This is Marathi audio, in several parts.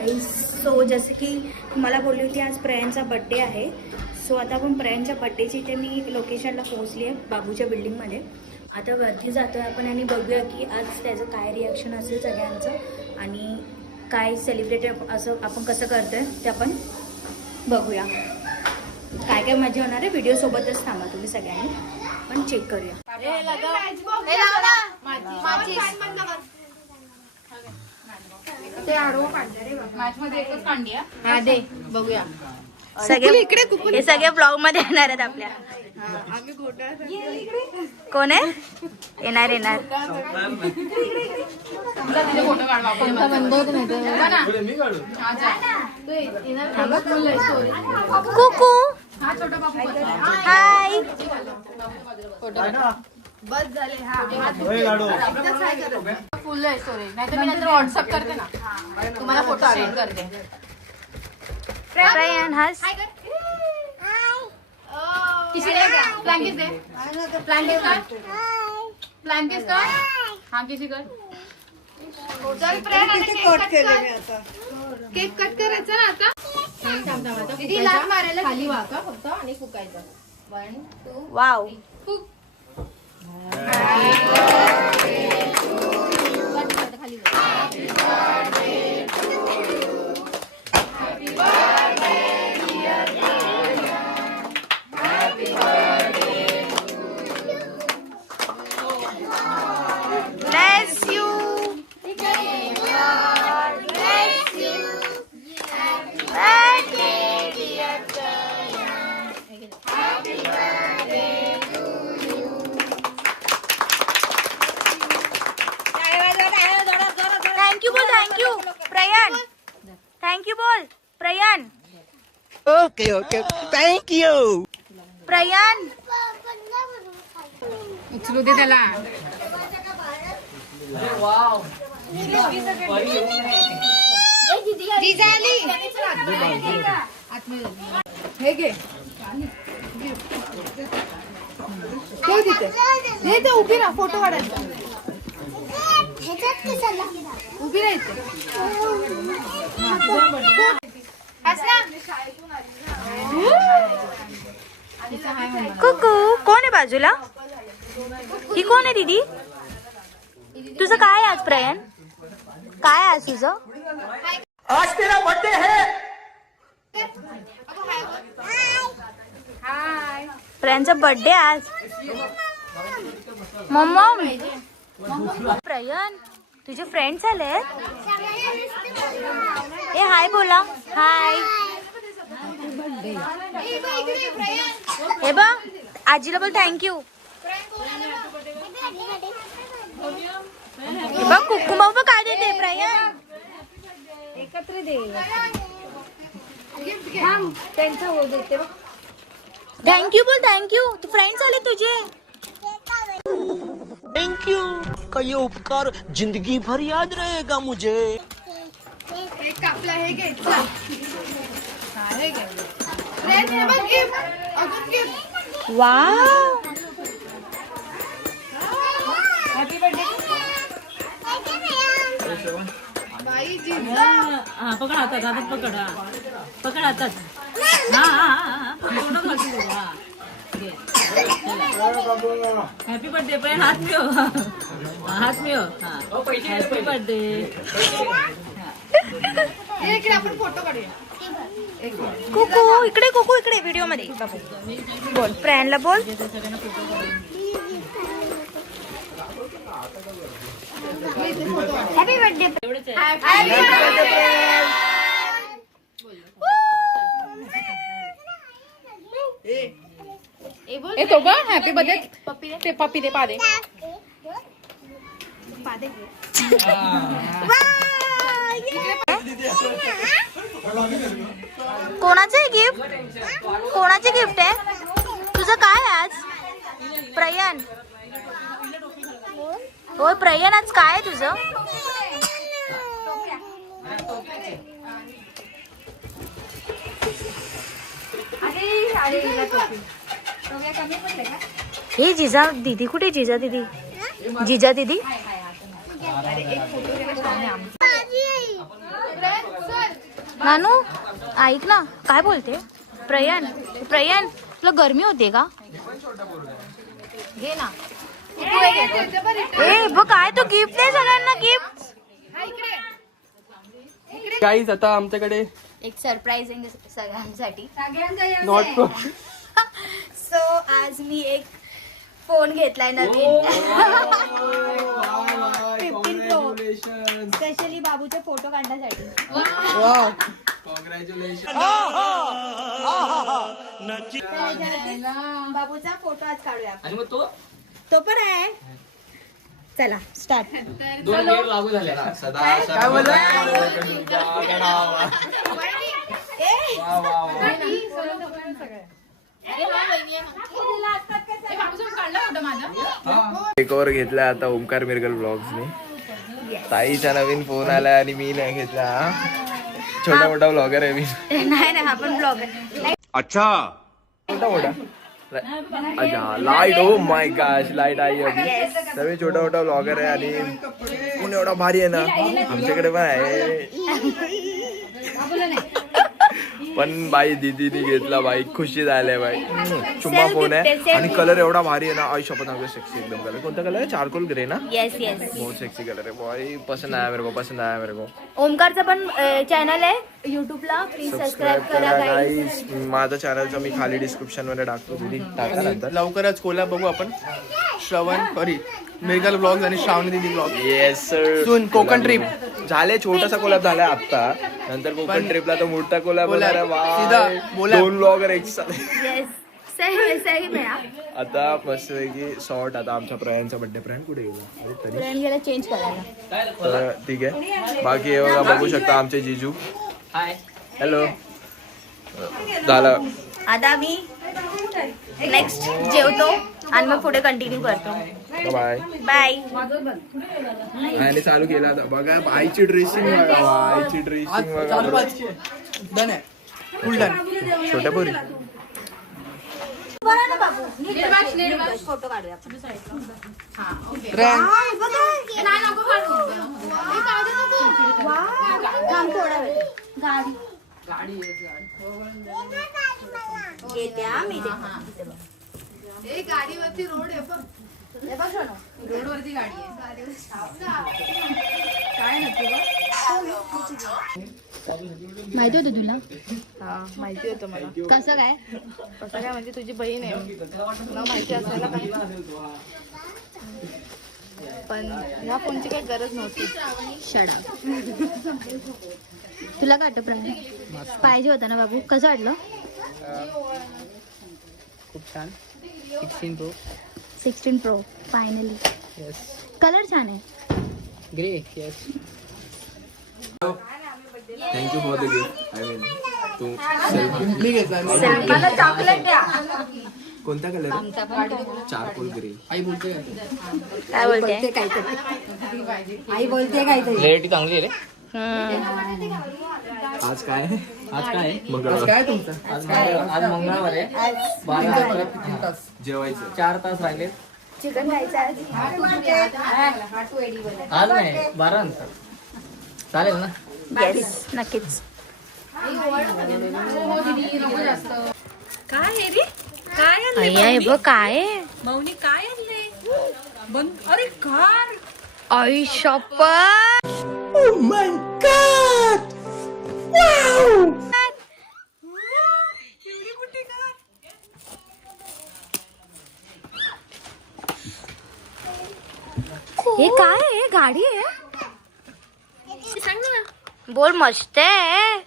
गाईस, सो जसं की मला बोलली होती आज प्रयांचा बड्डे आहे. सो आता आपण प्रयांच्या बड्डेची इथे मी लोकेशनला पोहोचली आहे बाबूच्या बिल्डिंगमध्ये. आता वरती जातो आहे आपण आणि बघूया की आज त्याचं काय रिॲक्शन असेल सगळ्यांचं आणि काय सेलिब्रेट असं आपण कसं करतो आहे ते आपण बघूया. काय काय मजा होणार आहे व्हिडिओसोबतच थांबा तुम्ही सगळ्यांनी पण चेक करूया. बघूया सगळे हे सगळे ब्लॉग मध्ये येणार आहेत आपल्या. कोण आहे येणार येणार कुकू हाय. बस झाले. फुल आहे स्टोरेज, नाही तर मी नंतर व्हॉट्सअप करते ना तुम्हाला फोटो सेंड करते. प्रयान हस. किसी ने ब्लैंकेट दे, ब्लैंकेट कर, ब्लैंकेट कर. हाँ किसी कर. चल प्रयान केक कट करायचा ना आता. दीदी लात मारायला खाली वाका फक्त आणि फुकायचं. 1 2 वाव. फुक. Bless you. Thank you बोल. Thank you प्रयान. Thank you बोल प्रयान. Okay, okay. Thank you. प्रयान उचलू दे त्याला. हे घे ठेव तिथे. हे तर उभी राहा फोटो काढायचा. उभी राहायचं. कुकू कोण आहे बाजूला? ही कोण आहे दीदी? तुझं काय आज प्रयान? काय आज तुझं? आज तेरा बर्थडे है. प्रयांचा बर्थडे आज. मम्मा प्रयान तुझे फ्रेंड्स आलेत. ए हाय बोला. हाय. हे बघ आजीला बोल थँक्यू. बघ कुकू मग काय देते प्रयान. एकत्र दे. त्यांचा हो देते. थँक्यू बोल. थँक्यू. तू फ्रेंड्स आले तुझे. थैंक यू का ये उपकार जिंदगी भर याद रहेगा मुझे. एक कापला हे घ्यायचं. हे घे. फ्रेंड हे बघ गिफ्ट. अजून गिफ्ट. वाव. Happy birthday. बाई जिजा. हा पकड हातात. हातात पकड. हा पकड हातात. हा हा हा पूर्ण घालतो बघा. हा घे. हॅपी बर्थडे पण हात मिळव. हात मिळव. हा हॅपी बर्थडे. इकडे आपण फोटो काढूया. कुकू इकडे. कुकू इकडे व्हिडिओ मध्ये बोल. प्रयानला बोल. Happy birthday. ए तो बघ हॅपी बर्थडे. ते पप्पी दे. पा दे. कोणाचं आहे गिफ्ट? कोणाचे गिफ्ट आहे तुझं? काय आज प्रयान? हो प्रयान आज काय आहे तुझं? हे जिजा दीदी कुठे? जिजा दीदी. जिजा दीदी नानू ऐक ना, काय बोलते प्रयान? प्रयान तुला गरमी होते का? घे ना. ए बघ काय तो गिफ्ट आहे सगळ्यांना गिफ्ट. गाईज आता आमच्याकडे एक सरप्राइझिंग सगळ्यांसाठी. नॉट सो आज मी एक फोन घेतलाय नवीन 15 Pro स्पेशली बाबूचे फोटो काढण्यासाठी. बाबूचा फोटो आज काढूया. आणि मग तो तो पण आहे. चला स्टार्ट. 2 मिनिट लागू झाले. काय बोलला? टेकओव्हर घेतला आता ओमकार मिरगल ब्लॉग्सने. ताईचा नवीन फोन आला आणि मी नाही घेतला. छोटा मोठा ब्लॉगर आहे मी. नाही नाही, हा पण ब्लॉग आहे. छोटा मोठा अच्छा light. Oh my gosh light आई अभी. तर मी छोटा मोठा ब्लॉगर आहे आणि फोन एवढा भारी आहे ना. आमच्याकडे पण आहे पण बाई दीदीने घेतला. बाई खुशी झाली बाई. चुम्मा फोन आहे आणि कलर एवढा भारी आहे ना. आई शपथ आमच्या सेक्सी एकदम. कलर कोणता कलर आहे? चारकोल ग्रे ना. येस येस, बहुत सेक्सी कलर है भाई. पसंद आया मेरे को, पसंद आया मेरे को. ओमकारचं पण चॅनल आहे युट्यूबला, प्लीज सबस्क्राईब करा गाईज. माझ्या चॅनलचं मी खाली डिस्क्रिप्शन मध्ये टाकतो. तुम्ही टाका नंतर. लवकरच कोला बघू आपण. श्रवण सॉरी मिरगल ब्लॉग्स आणि Shravani didi blog. Yes sir. Soon Konkan trip झाले. छोटासा कोलॅब झालाय आता. नंतर कोकण ट्रिपला तो मोठा कोलॅब होणार आहे. सीधा वाह. बोला. 2 ब्लॉगर एक साथ. येस सही में यार. आता मस्त पैकी शॉर्ट. आता आमच्या प्रयांचा बर्थडे. प्रयान कुठे गेलो तरी फ्रेंड गेला चेंज करायला. तर ठीक आहे. बाकी हे बघा बघू शकता आमचे जिजू. हाय. हॅलो. झालं. आता मी नेक्स्ट जेवतो आणि मग पुढे कंटिन्यू करतो. Bye bye. आणि चालू केला आता बघा. आईची ड्रेसिंग बघा. आईची ड्रेसिंग बघा. डन आहे. फुल डन. छोट्या पोरी. फोटो काढूया आपण. थांब थोडा वेळ. गाडी येते आम्ही. गाडीवरती रोड आहे पण रोडवरती गाडी आहे. काय माहिती होतं तुला? माहिती होतं मला. कसं काय? कसं काय म्हणजे तुझी बहीण आहे तुला माहिती असायला पाहिजे. पण ह्या फोनची काही गरज नव्हती. शडा. तुला काय वाटतं प्राण? पाहिजे होता ना बाबू. कसं वाटलं? खूप छान. 16 Pro 16 Pro फायनली. कलर छान आहे. Grey. Yes. Thank you for the gift. I mean तू मी घेतलाय. मला चॉकलेट द्या. कोणता कलर? Charcoal grey. आई बोलते काय बोलते? आई बोलते काहीतरी. क्लॅरिटी चांगली आहे रे. आज काय आहे? आज काय मंगळवार. काय तुमचं? आज मंगळवार आहे. 3 तास जेवायचं. 4 तास राहिले. चिकन खायचं आहे. आज नाही 12 नंतर चालेल ना. येस नक्कीच. काय आहे रे? काय आणले आई बघ काय मौनी? काय आणले? बंद. अरे कार. आई शपथ. एवढी मोठी कार. हे काय आहे? गाडी आहे? सांग ना. बोल. मस्त आहे.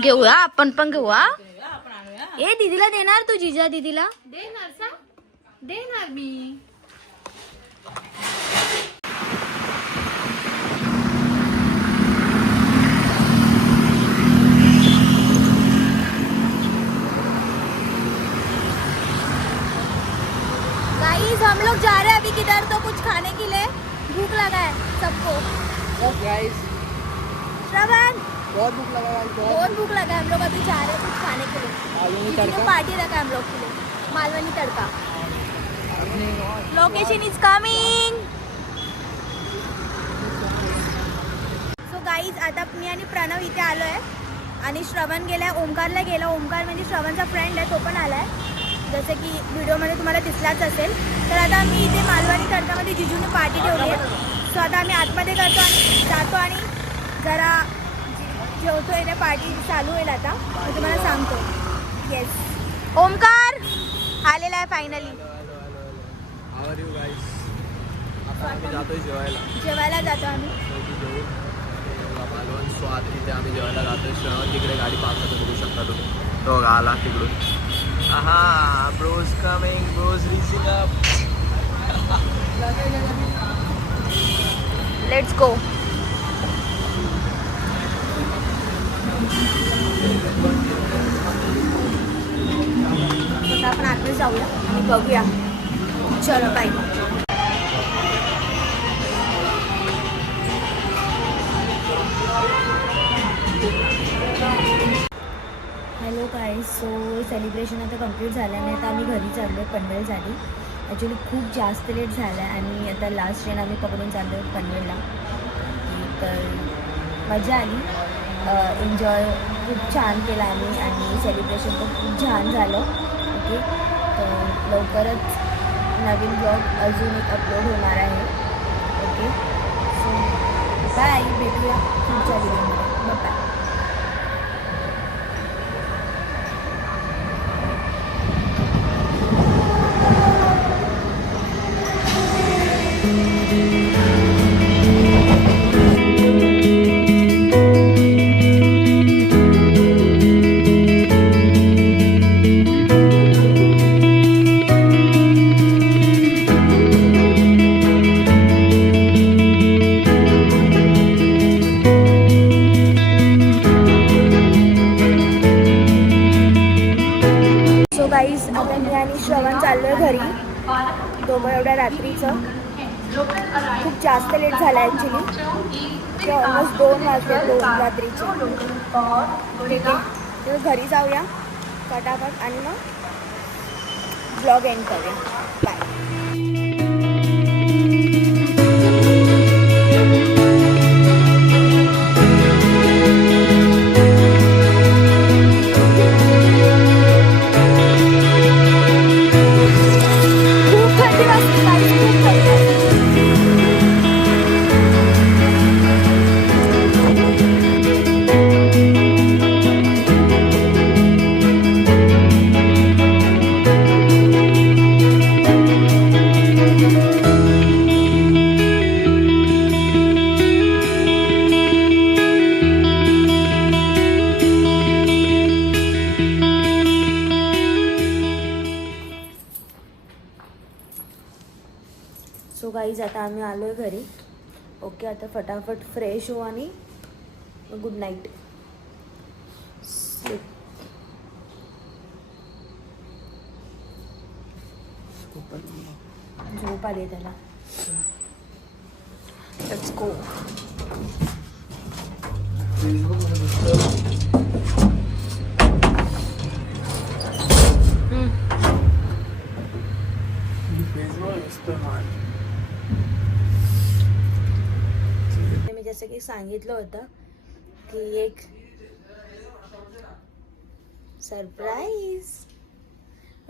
घेऊया आपण पण घेऊया. ए दीदीला देणार तू? जिजा दीदीला देणार मी. गाइस हम लोग जा रहे हैं अभी किधर तो कुछ खाने के लिए. भूख लगा है सबको. गाइस श्रवण बहुत भूख लगा है. बहुत भूख लगा है. हम लोग अभी जा रहे हैं कुछ खाने के लिए. किसी ने पार्टी रखा है हम लोग के लिए. Malvani tadka. Location is coming. So guys आता मी आणि प्रणव इथे आलो आहे आणि श्रवण गेलाय ओमकारला गेला. ओमकार म्हणजे श्रवणचा फ्रेंड आहे, तो पण आला आहे, जसं की व्हिडिओमध्ये तुम्हाला दिसलाच असेल. तर आता आम्ही इथे मालवणी तडकामध्ये जिजूने पार्टी ठेवली आहे. सो आता आम्ही आतमध्ये जातो आणि जरा जेवतो. इथे पार्टी चालू होईल आता, मी तुम्हाला सांगतो. येस, ओमकार आलेला आहे फायनली. जेवायला जातो आम्ही. तिथे आम्ही जेवायला जातोय. श्रवण तिकडे गाडी पार्क बघू शकता तुम्ही, तो आला तिकडून. हा bros coming, bros reaching up. Let's go. आता आपण आतमध्ये जाऊया आणि बघूया. चलो bye. Hello guys, so celebration आता कंप्लीट झाल्याने आता आम्ही घरी चाललो आहे पनवेलसाठी. ॲक्च्युली खूप जास्त लेट झाला आहे आणि आता लास्ट ट्रेन आम्ही पकडून चाललो आहे पनवेलला. तर मजा आली, एन्जॉय खूप छान केला आम्ही आणि सेलिब्रेशन पण खूप छान झालं. ओके, तर लवकरच नवीन ब्लॉग अजून एक अपलोड होणार आहे. ओके, सो बाय, भेटूया पुढच्या व्हिडिओमध्ये. बाय. गाईज आता मी आणि श्रवण चाललो आहे घरी. दोघं एवढ्या रात्रीचं खूप जास्त लेट झाला ॲक्च्युली. ते ऑलमोस्ट 2 वाजले, 2 रात्रीचे. ठीक आहे, तर घरी जाऊया फटाफट आणि मग ब्लॉग एंड करूया. बाय. सो गाईज आता आम्ही आलो आहे घरी. ओके, आता फटाफट फ्रेश हो आणि गुड नाईट. झोप आली त्याला. Let's go. मी जसं की सांगितलं होतं की एक सरप्राईज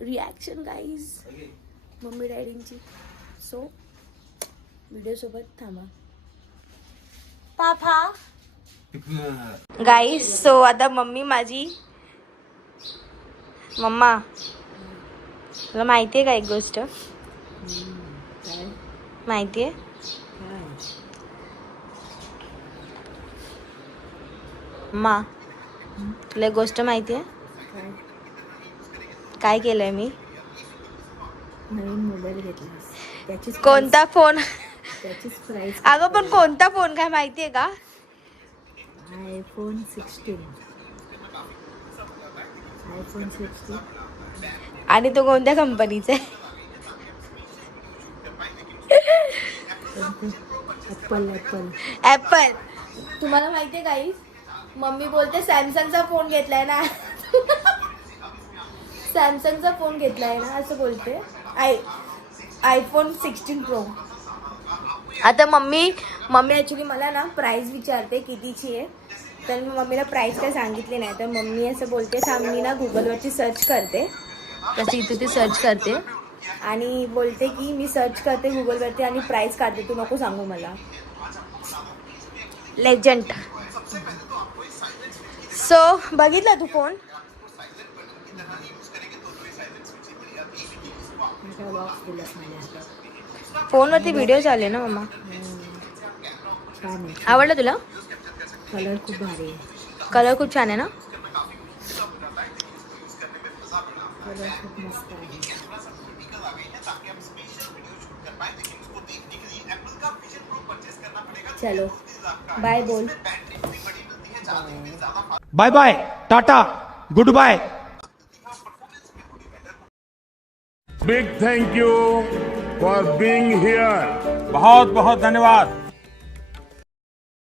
रिॲक्शन गाईज मम्मी डॅडींची. सो व्हिडिओसोबत थांबा. पापा गाईज, सो आता मम्मी माझी. मम्मा, तुला माहिती आहे का एक गोष्ट? माहिती आहे? मा, तुला एक गोष्ट माहिती आहे? काय केलंय मी? नवीन मोबाईल घेतलास, त्याचीच कोणता फोन? त्याचीच प्राइस अगं पण कोणता फोन काय माहितीये का? iPhone 16. iPhone 16. आणि तो कोणत्या कंपनीचा आहे? ऍपल. तुम्हाला माहितीये काही? मम्मी बोलते सॅमसंगचा फोन घेतलाय ना. सॅमसंगचा फोन घेतलाय ना असं बोलते. IPhone 16 pro. आता मम्मी ॲक्च्युली मला ना प्राईस विचारते कितीची आहे, तर मी मम्मीला प्राईस काय सांगितली नाही. तर मम्मी असं बोलते थांब मी ना गुगलवरती सर्च करते. तशी इथे ती सर्च करते आणि बोलते की मी सर्च करते गुगलवरती आणि प्राईस काढते, तू नको सांगू मला. लेजंड. सो बघितला तू फोन? फोनवरती व्हिडिओ चालले ना मम्मा. आवडलं तुला? कलर खूप भारी आहे. कलर खूप छान आहे ना. कलर खूप मस्त आहे. चलो बाय बोल. Bye bye tata goodbye. Big thank you for being here. बहुत बहुत धन्यवाद.